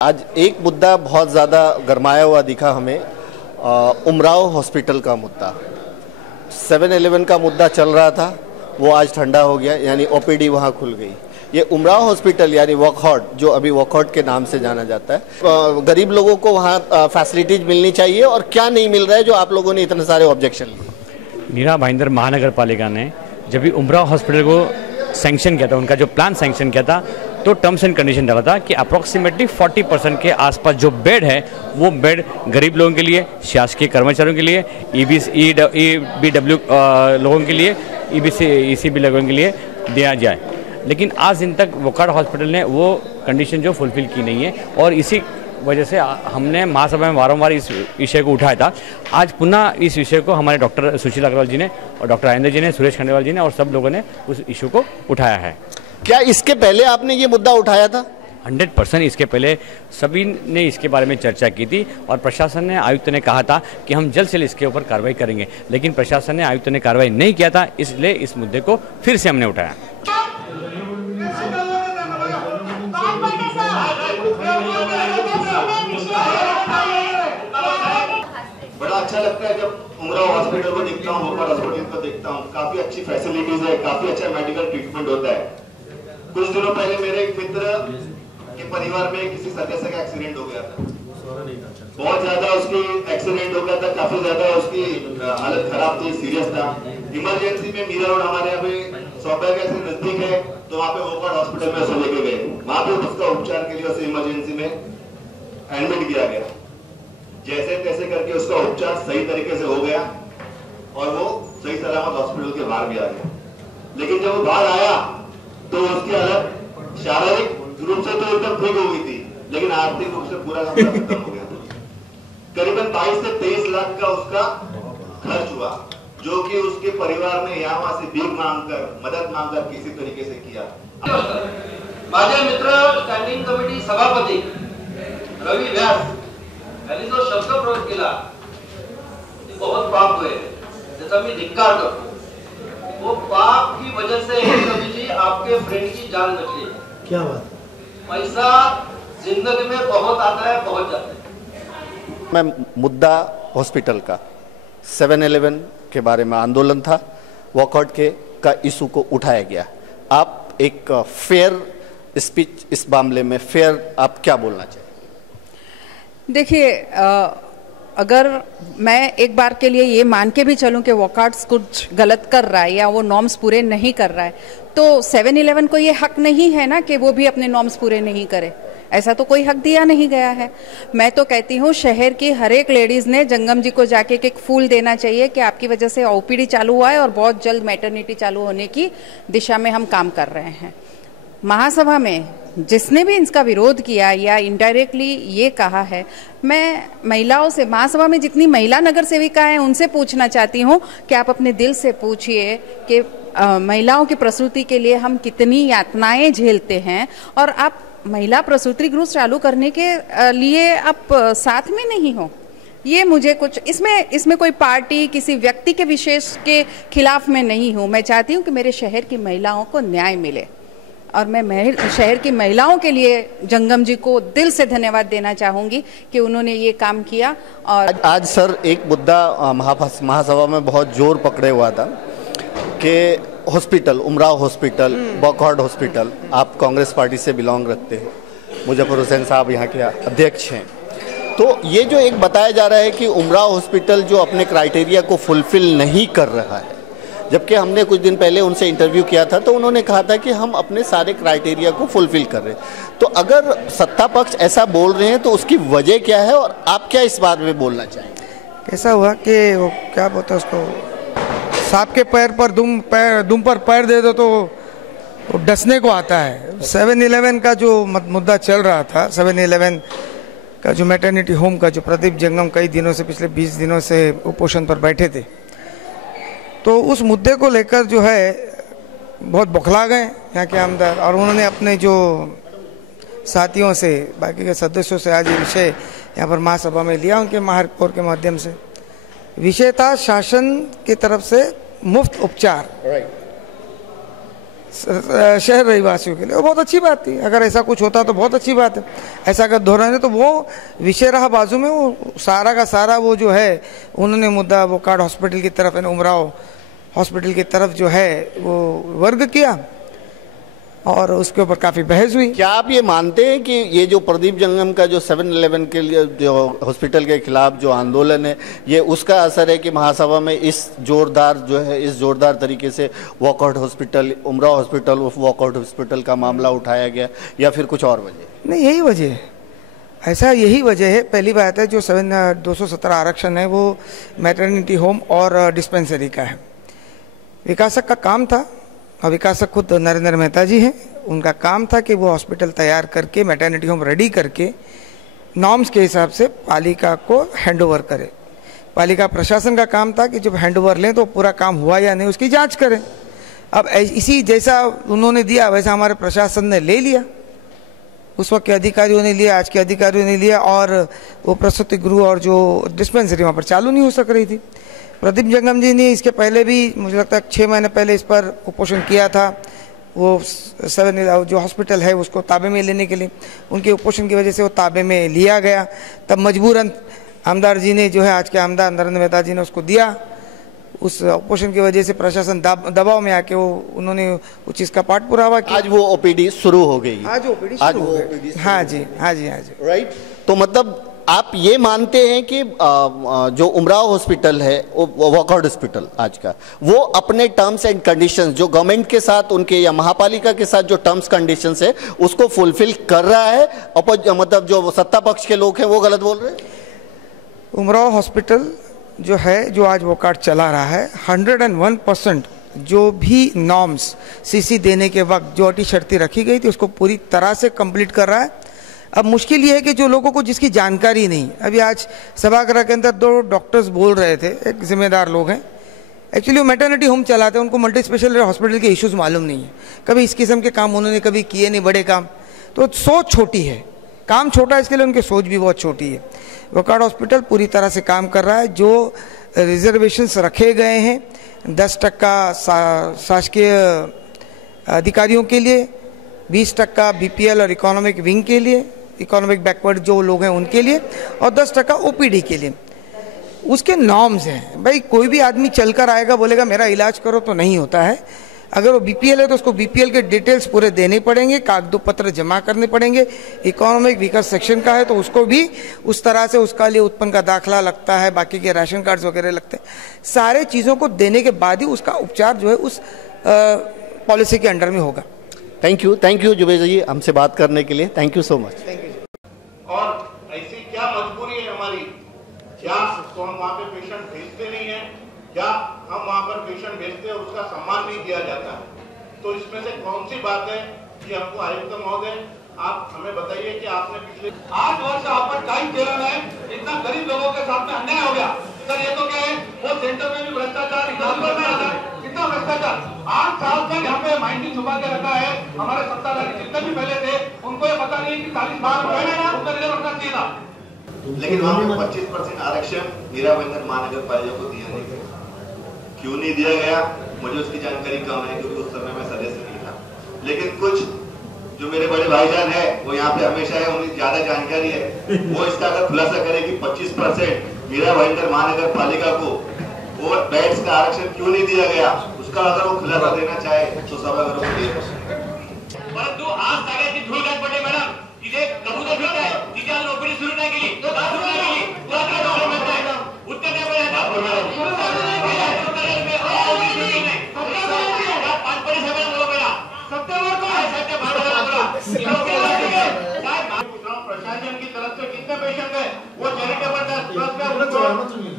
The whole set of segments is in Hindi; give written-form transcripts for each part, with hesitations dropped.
आज एक मुद्दा बहुत ज़्यादा गरमाया हुआ दिखा हमें, उमराव हॉस्पिटल का मुद्दा। 7-11 का मुद्दा चल रहा था, वो आज ठंडा हो गया, यानी ओपीडी वहाँ खुल गई। ये उमराव हॉस्पिटल यानी वॉकहार्ट, जो अभी वॉकहार्ट के नाम से जाना जाता है, गरीब लोगों को वहाँ फैसिलिटीज मिलनी चाहिए, और क्या नहीं मिल रहा है जो आप लोगों ने इतने सारे ऑब्जेक्शन लिए? मीरा भाईंदर महानगर पालिका ने जब भी उमराव हॉस्पिटल को सैंक्शन किया था, उनका जो प्लान सैंक्शन किया था, तो टर्म्स एंड कंडीशन डाला था कि अप्रॉक्सीमेटली 40% के आसपास जो बेड है वो बेड गरीब लोगों के लिए, शासकीय कर्मचारियों के लिए, EBW लोगों के लिए, ECB लोगों के लिए दिया जाए। लेकिन आज दिन तक वॉकहार्ट हॉस्पिटल ने वो कंडीशन जो फुलफिल की नहीं है, और इसी वजह से हमने महासभा में वारंवार इस विषय को उठाया था। आज पुनः इस विषय को हमारे डॉक्टर सुशील अग्रवाल जी ने और डॉक्टर आयेंद्र जी ने, सुरेश खंडेलवाल जी ने और सब लोगों ने उस इशू को उठाया है। क्या इसके पहले आपने ये मुद्दा उठाया था? 100% इसके पहले सभी ने इसके बारे में चर्चा की थी, और प्रशासन ने, आयुक्त ने कहा था कि हम जल्द से जल्द इसके ऊपर कार्रवाई करेंगे, लेकिन प्रशासन ने, आयुक्त ने कार्रवाई नहीं किया था, इसलिए इस मुद्दे को फिर से हमने उठाया। बड़ा अच्छा लगता है जब उमराव हॉस्पिटल को देखता हूँ, वॉकहार्ट हॉस्पिटल को देखता हूँ। काफी अच्छी फैसिलिटीज है, काफी अच्छा मेडिकल ट्रीटमेंट होता है। कुछ दिनों पहले मेरे एक मित्र के परिवार में किसी सदस्य का एक्सीडेंट हो गया था, बहुत ज्यादा उसकी एक्सीडेंट हो गया था, काफी ज्यादा उसकी हालत खराब थी, सीरियस था। इमरजेंसी में मीरा रोड हमारे यहाँ पे सौभाग्य से नजदीक है, तो वहाँ पे वॉकहार्ट हॉस्पिटल में उसे लेके गए। वहाँ पे उसका उपचार के लिए उसे इमरजेंसी में एडमिट किया गया। जैसे तैसे करके उसका उपचार सही तरीके से हो गया और वो सही सलामत हॉस्पिटल के बाहर भी आ गया। लेकिन जब वो बाहर आया तो उसकी हालत शारीरिक रूप से तो एकदम ठीक हो गई थी, लेकिन आर्थिक रूप से पूरा खत्म हो गया। करीबन 22 से 23 लाख का उसका खर्च हुआ, जो कि उसके परिवार ने यहाँ वहां से भीख मांगकर, मदद मांगकर किसी तरीके से किया। माझे मित्र स्टँडिंग कमिटी सभापती रवी व्यास यांनी जो शब्द प्रयोग केला ते बहुत पाप हुए, त्याचा मी धिक्कार करतो। वो पाप की वजह से रवि जी आपके फ्रेंड की जान बची। क्या बात? पैसा जिंदगी में बहुत आता है, बहुत जाता है। मैं मुद्दा हॉस्पिटल का 7-11 के बारे में आंदोलन था, वॉकआउट के का इशू को उठाया गया। आप एक फेयर स्पीच इस मामले में, फेयर आप क्या बोलना चाहिए? देखिए, अगर मैं एक बार के लिए ये मान के भी चलूं कि वॉकहार्ट कुछ गलत कर रहा है या वो नॉर्म्स पूरे नहीं कर रहा है, तो 7-11 को ये हक नहीं है ना कि वो भी अपने नॉर्म्स पूरे नहीं करे। ऐसा तो कोई हक दिया नहीं गया है। मैं तो कहती हूँ शहर की हर एक लेडीज़ ने जंगम जी को जाके एक फूल देना चाहिए कि आपकी वजह से ओपीडी चालू हुआ है और बहुत जल्द मैटरनिटी चालू होने की दिशा में हम काम कर रहे हैं। महासभा में जिसने भी इसका विरोध किया या इनडायरेक्टली ये कहा है, मैं महिलाओं से, महासभा में जितनी महिला नगर सेविका हैं उनसे पूछना चाहती हूँ कि आप अपने दिल से पूछिए कि महिलाओं की प्रसूति के लिए हम कितनी यातनाएं झेलते हैं, और आप महिला प्रसूति गृह चालू करने के लिए आप साथ में नहीं हो। ये मुझे कुछ इसमें कोई पार्टी, किसी व्यक्ति के विशेष के खिलाफ में नहीं हूँ। मैं चाहती हूँ कि मेरे शहर की महिलाओं को न्याय मिले, और मैं शहर की महिलाओं के लिए जंगम जी को दिल से धन्यवाद देना चाहूँगी कि उन्होंने ये काम किया। और आज सर एक मुद्दा महासभा में बहुत जोर पकड़े हुआ था कि hospital, Umrao hospital, Wockhardt hospital, आप कांग्रेस पार्टी से बिलोंग रखते हैं, मुजफ्फर हुसैन साहब यहाँ के अध्यक्ष हैं, तो ये जो एक बताया जा रहा है कि उमराव हॉस्पिटल जो अपने क्राइटेरिया को फुलफिल नहीं कर रहा है, जबकि हमने कुछ दिन पहले उनसे इंटरव्यू किया था तो उन्होंने कहा था कि हम अपने सारे क्राइटेरिया को फुलफिल कर रहे हैं। तो अगर सत्ता पक्ष ऐसा बोल रहे हैं तो उसकी वजह क्या है, और आप क्या इस बारे में बोलना चाहेंगे? ऐसा हुआ कि वो क्या बोलते हैं उसको, सांप के पैर पर दुम पर पैर दे दो तो वो डसने को आता है। 7-11 का जो मुद्दा चल रहा था, 7-11 का जो मैटरनिटी होम का, जो प्रदीप जंगम कई दिनों से, पिछले 20 दिनों से उपोषण पर बैठे थे, तो उस मुद्दे को लेकर जो है बहुत बौखला गए यहाँ के आमदार, और उन्होंने अपने जो साथियों से, बाकी के सदस्यों से आज ये विषय यहाँ पर महासभा में लिया, उनके महापौर के माध्यम से। विषय था शासन की तरफ से मुफ्त उपचार। शहर रहवासियों के लिए, वो बहुत अच्छी बात थी। अगर ऐसा कुछ होता तो बहुत अच्छी बात है। ऐसा अगर दोहराने तो वो विषय रहा बाजू में, वो सारा का सारा वो जो है उन्होंने मुद्दा वो कार्ड हॉस्पिटल की तरफ उमराव हॉस्पिटल की तरफ जो है वो वर्ग किया और उसके ऊपर काफ़ी बहस हुई। क्या आप ये मानते हैं कि ये जो प्रदीप जंगम का जो 7-11 के लिए जो हॉस्पिटल के खिलाफ जो आंदोलन है, ये उसका असर है कि महासभा में इस जोरदार तरीके से walkout hospital, Umrao hospital walkout hospital का मामला उठाया गया, या फिर कुछ और वजह? नहीं, यही वजह है, ऐसा यही वजह है। पहली बात है जो 217 आरक्षण है वो मैटरनिटी होम और डिस्पेंसरी का है। विकासक का काम था, और विकासक खुद नरेंद्र मेहता जी हैं, उनका काम था कि वो हॉस्पिटल तैयार करके मैटरनिटी होम रेडी करके नॉर्म्स के हिसाब से पालिका को हैंडओवर करे। पालिका प्रशासन का काम था कि जब हैंडओवर लें तो पूरा काम हुआ या नहीं उसकी जांच करें। अब इसी जैसा उन्होंने दिया वैसा हमारे प्रशासन ने ले लिया, उस वक्त के अधिकारियों ने लिया, आज के अधिकारियों ने लिया, और वो प्रसूति गृह और जो डिस्पेंसरी वहाँ पर चालू नहीं हो सक रही थी। प्रदीप जंगम जी ने इसके पहले भी मुझे लगता है 6 महीने पहले इस पर कुपोषण किया था। वो 7 जो हॉस्पिटल है उसको ताबे में लेने के लिए उनके कुपोषण की वजह से वो ताबे में लिया गया। तब मजबूरन आमदार जी ने जो है, आज के आमदार नरेंद्र मेहता जी ने उसको दिया। उस कुपोषण की वजह से प्रशासन दबाव में आके वो उन्होंने उस चीज़ का पाठ पुरावा किया। आज वो ओपीडी शुरू हो गई। आज ओपीडी शुरू हो गई। हाँ जी, हाँ जी, हाँ जी, राइट। तो मतलब आप ये मानते हैं कि जो उमराव हॉस्पिटल है, वॉकआउट हॉस्पिटल आज का, वो अपने टर्म्स एंड कंडीशंस जो गवर्नमेंट के साथ उनके या महापालिका के साथ जो टर्म्स कंडीशंस है उसको फुलफिल कर रहा है? मतलब जो सत्ता पक्ष के लोग हैं वो गलत बोल रहे हैं? उमराव हॉस्पिटल जो है, जो आज वो कार्ड चला रहा है, 101% जो भी नॉर्म्स सीसी देने के वक्त जो अटी शर्ती रखी गई थी उसको पूरी तरह से कंप्लीट कर रहा है। अब मुश्किल ये है कि जो लोगों को जिसकी जानकारी नहीं, अभी आज सभागृह के अंदर 2 डॉक्टर्स बोल रहे थे, एक जिम्मेदार लोग हैं, एक्चुअली वो मैटरनिटी होम चलाते हैं, उनको मल्टी स्पेशल हॉस्पिटल के इश्यूज मालूम नहीं है, कभी इस किस्म के काम उन्होंने कभी किए नहीं, बड़े काम, तो सोच छोटी है, काम छोटा है, इसके लिए उनकी सोच भी बहुत छोटी है। वॉकआउट हॉस्पिटल पूरी तरह से काम कर रहा है। जो रिजर्वेशंस रखे गए हैं 10% शासकीय अधिकारियों के लिए, 20% बीपीएल और इकोनॉमिक विंग के लिए, इकोनॉमिक बैकवर्ड जो लोग हैं उनके लिए, और 10% ओपीडी के लिए। उसके नॉर्म्स हैं भाई, कोई भी आदमी चलकर आएगा बोलेगा मेरा इलाज करो तो नहीं होता है। अगर वो बीपीएल है तो उसको बीपीएल के डिटेल्स पूरे देने पड़ेंगे, कागज पत्र जमा करने पड़ेंगे। इकोनॉमिक वीकर सेक्शन का है तो उसको भी उस तरह से उसका लिए उत्पन्न का दाखला लगता है, बाकी के राशन कार्ड्स वगैरह लगते हैं। सारे चीज़ों को देने के बाद ही उसका उपचार जो है उस पॉलिसी के अंडर में होगा। थैंक यू जुबेर जी हमसे बात करने के लिए, थैंक यू सो मच। और ऐसी क्या मजबूरी है हमारी, क्या तो हम वहाँ पे पेशेंट भेजते नहीं है, क्या हम वहाँ पर पेशेंट भेजते हैं और उसका सम्मान नहीं किया जाता? तो इसमें से कौन सी बात है कि हमको आयुक्त महोदय आप हमें बताइए कि आपने पिछले 8 वर्ष आप पर टाइम टेलर है, इतना गरीब लोगों के साथ में अन्याय हो गया सर। ये तो क्या है, वो सेंटर में भी भ्रष्टाचार, कितना भ्रष्टाचार, 8 साल तक यहाँ पे माइंडिंग छुपा के रखा है। हमारे सत्ताधारी जितने भी पहले थे उनको ये पता नहीं कि 40 बार उनका रिजर्व रखना चाहिए था, लेकिन वहाँ पे 25% आरक्षण मीरा भाईंदर महानगर पालिका को दिया नहीं। क्यों नहीं दिया गया मुझे उसकी जानकारी कम है, क्योंकि उस समय मैं सदस्य नहीं था। लेकिन कुछ जो मेरे बड़े भाईजान है वो यहाँ पे हमेशा है, उन्हें ज्यादा जानकारी है, वो इसका अगर खुलासा करे कि 25% मीरा भाईंदर महानगर पालिका को वो बेड्स का आरक्षण क्यों नहीं दिया गया, उसका अगर वो खुलासा देना चाहे तो सभागृह को दिए। परंतु आज सगळ्याची धूळधाट पडली मॅडम, तिथे कबूतर फिरत आहे, तिथे आज नोकरी सुरू नाही केली, तो का सुरू नाही केली, तुला काय डॉक्टर म्हणताय, उत्तर द्या बरं आता। पाचपडी सगळ्या बोला पहिला, सत्तेवर काय सत्य भाडवला प्रशासन की तरफ से कितने पेशेंट है, वो चैरिटेबल ट्रस्ट है, उनको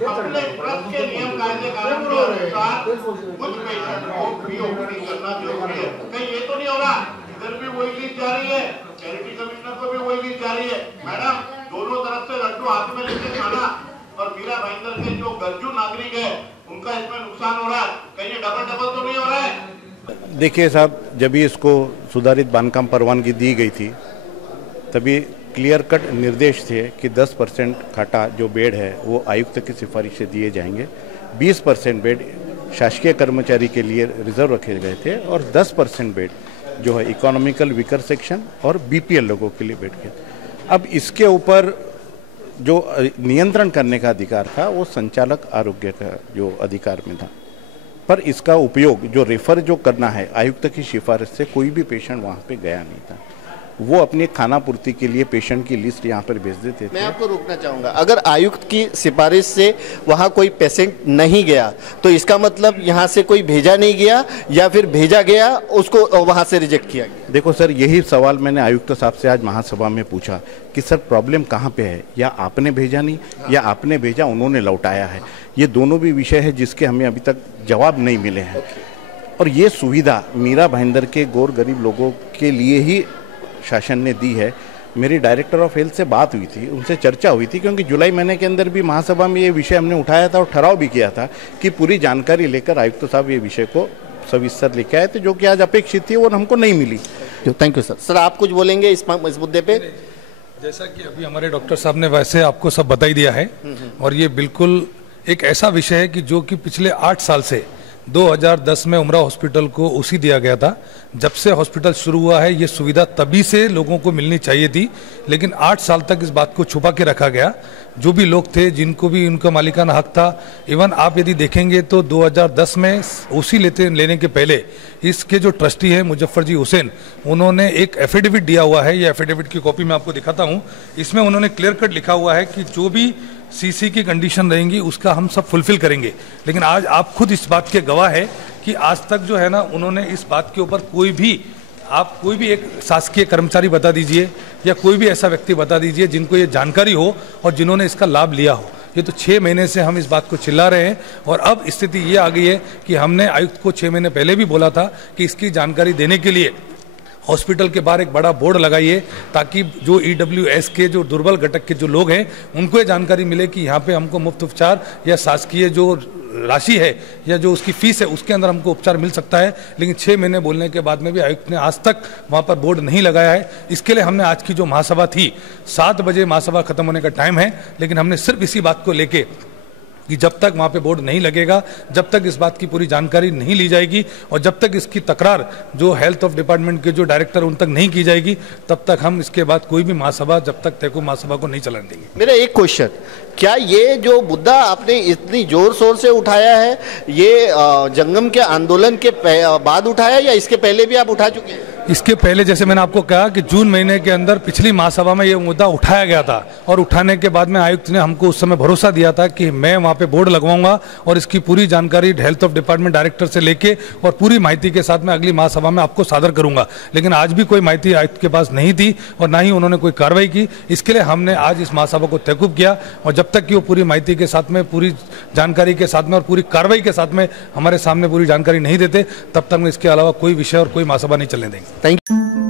अपने ट्रस्ट के नियम कायदे कानून के अनुसार कुछ पेशेंट को फ्री ऑपरेटिंग करना जरूरी है। कहीं ये तो नहीं होगा इधर भी वही लिस्ट जारी है, चैरिटी कमिश्नर को भी वही लिस्ट जारी है। मैडम दोनों तरफ से लड्डू हाथ में लेके खाना, और मीरा भाईंदर के जो गरजू नागरिक है उनका इसमें नुकसान हो रहा है, कहीं ये डबल तो नहीं हो रहा है? देखिए साहब, जब भी इसको सुधारित बांधकाम परवानगी दी गई थी तभी क्लियर कट निर्देश थे कि 10% खाटा जो बेड है वो आयुक्त की सिफारिश से दिए जाएंगे, 20% बेड शासकीय कर्मचारी के लिए रिजर्व रखे गए थे और 10% बेड जो है इकोनॉमिकल वीकर सेक्शन और बीपीएल लोगों के लिए बेड के। अब इसके ऊपर जो नियंत्रण करने का अधिकार था वो संचालक आरोग्य का जो अधिकार में था, पर इसका उपयोग जो रेफर जो करना है आयुक्त की सिफारिश से कोई भी पेशेंट वहाँ पे गया नहीं था। वो अपनी खाना पूर्ति के लिए पेशेंट की लिस्ट यहाँ पर भेज देते थे। मैं आपको रोकना चाहूँगा, अगर आयुक्त की सिफारिश से वहाँ कोई पेशेंट नहीं गया तो इसका मतलब यहाँ से कोई भेजा नहीं गया या फिर भेजा गया उसको वहाँ से रिजेक्ट किया गया? देखो सर, यही सवाल मैंने आयुक्त साहब से आज महासभा में पूछा कि सर प्रॉब्लम कहाँ पे है, या आपने भेजा नहीं या आपने भेजा उन्होंने लौटाया है। ये दोनों भी विषय है जिसके हमें अभी तक जवाब नहीं मिले हैं। और ये सुविधा मीरा भाईंदर के गौर गरीब लोगों के लिए ही शासन ने दी है। मेरी डायरेक्टर ऑफ हेल्थ से बात हुई थी, उनसे चर्चा हुई थी, क्योंकि जुलाई महीने के अंदर भी महासभा में ये विषय हमने उठाया था और ठहराव भी किया था कि पूरी जानकारी लेकर आयुक्त साहब ये विषय को सविस्तर लेके आए थे, जो कि आज अपेक्षित थी और हमको नहीं मिली। Thank you sir. सर आप कुछ बोलेंगे इस मुद्दे पे? जैसा कि अभी हमारे डॉक्टर साहब ने वैसे आपको सब बता ही दिया है, और ये बिल्कुल एक ऐसा विषय है कि जो कि पिछले 8 साल से 2010 में उमराव हॉस्पिटल को उसी दिया गया था। जब से हॉस्पिटल शुरू हुआ है ये सुविधा तभी से लोगों को मिलनी चाहिए थी, लेकिन 8 साल तक इस बात को छुपा के रखा गया। जो भी लोग थे जिनको भी उनका मालिकाना हक था, इवन आप यदि देखेंगे तो 2010 में उसी लेने के पहले इसके जो ट्रस्टी हैं मुजफ्फर जी हुसैन, उन्होंने एक एफिडेविट दिया हुआ है। ये एफिडेविट की कॉपी मैं आपको दिखाता हूँ। इसमें उन्होंने क्लियर कट लिखा हुआ है कि जो भी सीसी की कंडीशन रहेंगी उसका हम सब फुलफिल करेंगे। लेकिन आज आप खुद इस बात के गवाह है कि आज तक जो है ना, उन्होंने इस बात के ऊपर कोई भी एक शासकीय कर्मचारी बता दीजिए या कोई भी ऐसा व्यक्ति बता दीजिए जिनको ये जानकारी हो और जिन्होंने इसका लाभ लिया हो। ये तो 6 महीने से हम इस बात को चिल्ला रहे हैं, और अब स्थिति ये आ गई है कि हमने आयुक्त को 6 महीने पहले भी बोला था कि इसकी जानकारी देने के लिए हॉस्पिटल के बाहर एक बड़ा बोर्ड लगाइए, ताकि जो EWS के जो दुर्बल घटक के जो लोग हैं उनको ये जानकारी मिले कि यहाँ पे हमको मुफ्त उपचार या शासकीय जो राशि है या जो उसकी फीस है उसके अंदर हमको उपचार मिल सकता है। लेकिन 6 महीने बोलने के बाद में भी आयुक्त ने आज तक वहाँ पर बोर्ड नहीं लगाया है। इसके लिए हमने आज की जो महासभा थी, 7 बजे महासभा खत्म होने का टाइम है, लेकिन हमने सिर्फ इसी बात को लेके कि जब तक वहाँ पे बोर्ड नहीं लगेगा, जब तक इस बात की पूरी जानकारी नहीं ली जाएगी और जब तक इसकी तकरार जो हेल्थ ऑफ डिपार्टमेंट के जो डायरेक्टर उन तक नहीं की जाएगी, तब तक हम इसके बाद कोई भी महासभा जब तक तैको महासभा को नहीं चलाने देंगे। मेरा एक क्वेश्चन, क्या ये जो मुद्दा आपने इतनी जोर शोर से उठाया है ये जंगम के आंदोलन के बाद उठाया या इसके पहले भी आप उठा चुके हैं? इसके पहले जैसे मैंने आपको कहा कि जून महीने के अंदर पिछली महासभा में ये मुद्दा उठाया गया था, और उठाने के बाद में आयुक्त ने हमको उस समय भरोसा दिया था कि मैं वहाँ पे बोर्ड लगवाऊंगा और इसकी पूरी जानकारी हेल्थ ऑफ डिपार्टमेंट डायरेक्टर से लेके और पूरी माहिती के साथ में अगली महासभा में आपको सादर करूंगा। लेकिन आज भी कोई माहिती आयुक्त के पास नहीं थी और ना ही उन्होंने कोई कार्रवाई की। इसके लिए हमने आज इस महासभा को तहकूब किया, और जब तक कि वो पूरी माहिती के साथ में, पूरी जानकारी के साथ में और पूरी कार्रवाई के साथ में हमारे सामने पूरी जानकारी नहीं देते, तब तक इसके अलावा कोई विषय और कोई महासभा नहीं चलने देंगे। Thank you.